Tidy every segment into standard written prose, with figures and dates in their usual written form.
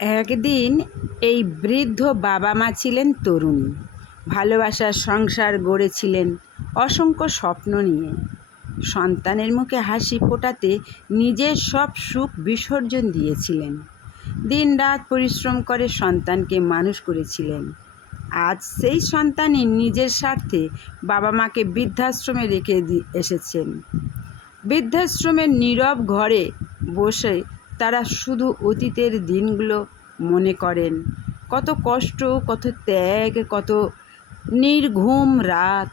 একদিন এই বৃদ্ধ বাবা মা ছিলেন তরুণী, ভালোবাসার সংসার গড়েছিলেন অসংখ্য স্বপ্ন নিয়ে। সন্তানের মুখে হাসি ফোটাতে নিজের সব সুখ বিসর্জন দিয়েছিলেন। দিনরাত পরিশ্রম করে সন্তানকে মানুষ করেছিলেন। আজ সেই সন্তানই নিজের স্বার্থে বাবা মাকে বৃদ্ধাশ্রমে রেখে এসেছেন। বৃদ্ধাশ্রমের নীরব ঘরে বসে তারা শুধু অতীতের দিনগুলো মনে করেন। কত কষ্ট, কত ত্যাগ, কত নির্ঘুম রাত,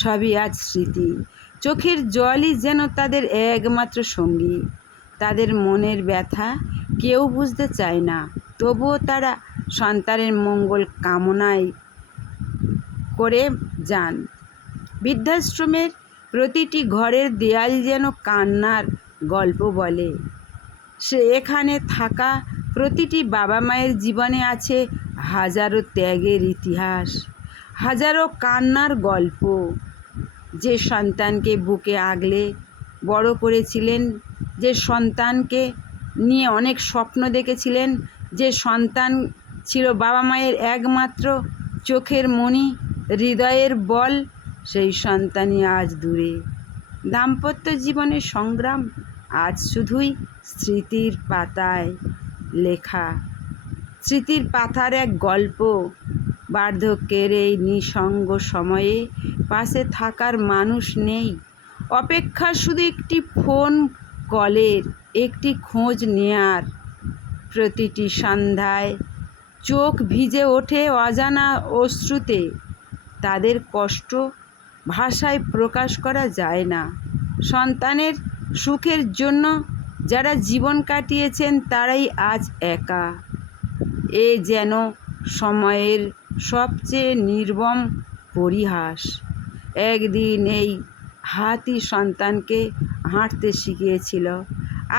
সবই আজ স্মৃতি। চোখের জলই যেন তাদের একমাত্র সঙ্গী। তাদের মনের ব্যথা কেউ বুঝতে চায় না, তবুও তারা সন্তানের মঙ্গল কামনায় করে যান। বৃদ্ধাশ্রমের প্রতিটি ঘরের দেয়াল যেন কান্নার গল্প বলে। এখানে থাকা প্রতিটি বাবা মায়ের জীবনে আছে হাজারো ত্যাগের ইতিহাস, হাজারো কান্নার গল্প। যে সন্তানকে বুকে আগলে বড় করেছিলেন, যে সন্তানকে নিয়ে অনেক স্বপ্ন দেখেছিলেন, যে সন্তান ছিল বাবা মায়ের একমাত্র চোখের মণি, হৃদয়ের বল, সেই সন্তানই আজ দূরে। দাম্পত্য জীবনের সংগ্রাম আজ শুধুই স্মৃতির পাতায় লেখা। স্মৃতির পাতার এক গল্প। বার্ধক্যের এই নিঃসঙ্গ সময়ে পাশে থাকার মানুষ নেই। অপেক্ষা শুধু একটি ফোন কলের, একটি খোঁজ নেয়ার। প্রতিটি সন্ধ্যায় চোখ ভিজে ওঠে অজানা অশ্রুতে। তাদের কষ্ট ভাষায় প্রকাশ করা যায় না। সন্তানের সুখের জন্য যারা জীবন কাটিয়েছেন তারাই আজ একা। এ যেন সময়ের সবচেয়ে নির্মম পরিহাস। একদিন এই হাতই সন্তানকে হাঁটতে শিখিয়েছিল।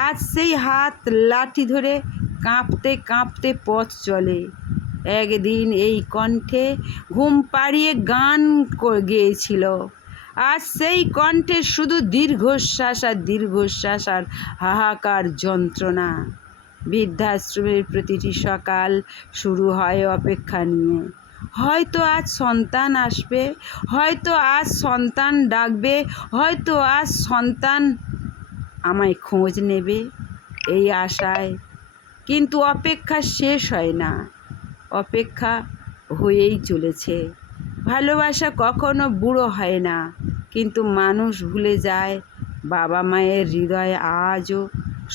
আজ সেই হাত লাঠি ধরে কাঁপতে কাঁপতে পথ চলে। একদিন এই কণ্ঠে ঘুম পাড়িয়ে গান গেয়েছিল। আজ সেই কণ্ঠে শুধু দীর্ঘশ্বাস আর হাহাকার যন্ত্রণা। বৃদ্ধাশ্রমের প্রতিটি সকাল শুরু হয় অপেক্ষা নিয়ে। হয়তো আজ সন্তান আসবে, হয়তো আজ সন্তান ডাকবে, হয়তো আজ সন্তান আমায় খোঁজ নেবে, এই আশায়। কিন্তু অপেক্ষা শেষ হয় না, অপেক্ষা হয়েই চলেছে। ভালোবাসা কখনো বুড়ো হয় না, কিন্তু মানুষ ভুলে যায় বাবা মায়ের হৃদয় আজও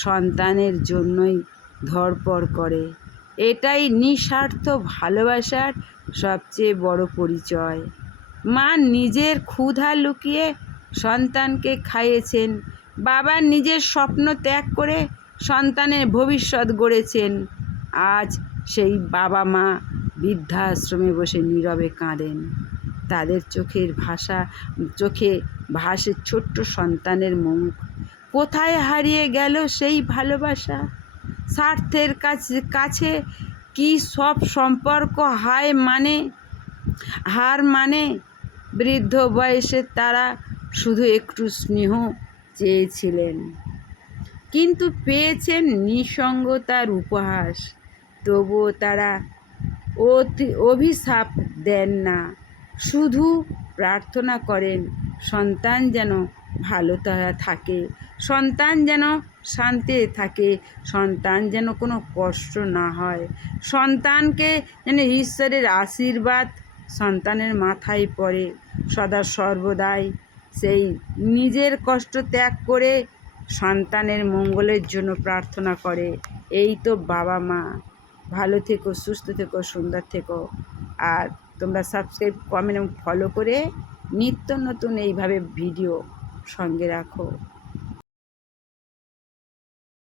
সন্তানের জন্যই ধড়পড় করে। এটাই নিঃস্বার্থ ভালোবাসার সবচেয়ে বড় পরিচয়। মা নিজের ক্ষুধা লুকিয়ে সন্তানকে খাইয়েছেন। বাবা নিজের স্বপ্ন ত্যাগ করে সন্তানের ভবিষ্যৎ গড়েছেন। আজ সেই বাবা মা বৃদ্ধাশ্রমে বসে নীরবে কাঁদেন। তাদের চোখে ভাসে ছোট্ট সন্তানের মুখ। কোথায় হারিয়ে গেল সেই ভালোবাসা? স্বার্থের কাছে কি সব সম্পর্ক হার মানে? বৃদ্ধ বয়সে তারা শুধু একটু স্নেহ চেয়েছিলেন, কিন্তু পেয়েছেন নিঃসঙ্গতার উপহাস। তবুও তারা অভিশাপ দেন না, শুধু প্রার্থনা করেন সন্তান যেন ভালো থাকে, সন্তান যেন শান্তিতে থাকে, সন্তান যেন কোনো কষ্ট না হয়, সন্তানকে যেন ঈশ্বরের আশীর্বাদ সন্তানের মাথায় পড়ে সদা সর্বদাই। সেই নিজের কষ্ট ত্যাগ করে সন্তানের মঙ্গলের জন্য প্রার্থনা করে। এই তো বাবা মা। ভালো থেকো, সুস্থ থেকো, সুন্দর থেকো। আর তোমরা সাবস্ক্রাইব, কমেন্ট এবং ফলো করে নিত্য নতুন এইভাবে ভিডিও সঙ্গে রাখো।